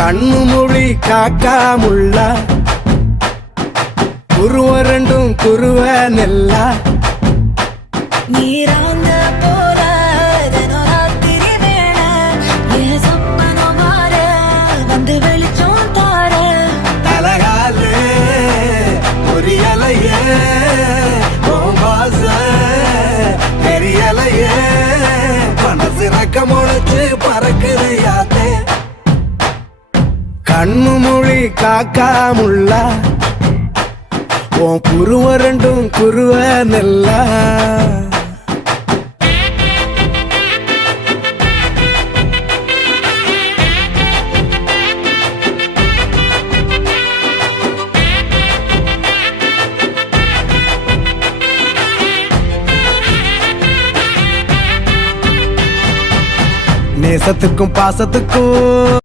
கண்ணு மொழி காக்காமுள்ள குருவ ரெண்டும் குருவ நெல்லா நீராங்க போல தினராத்திரி வேண என் சொப்பனம் மாற வந்து வெளிச்சம் தார தலகாலே பொரியலையே ஓம்பாச பெரியலையே மனசு ரக்க முளைச்சு பறக்குது யாத்தே கண்ணு மொழி காக்காமுள்ள உன் குருவ ரெண்டும் குருவ நெல்லா நேசத்துக்கும் பாசத்துக்கும்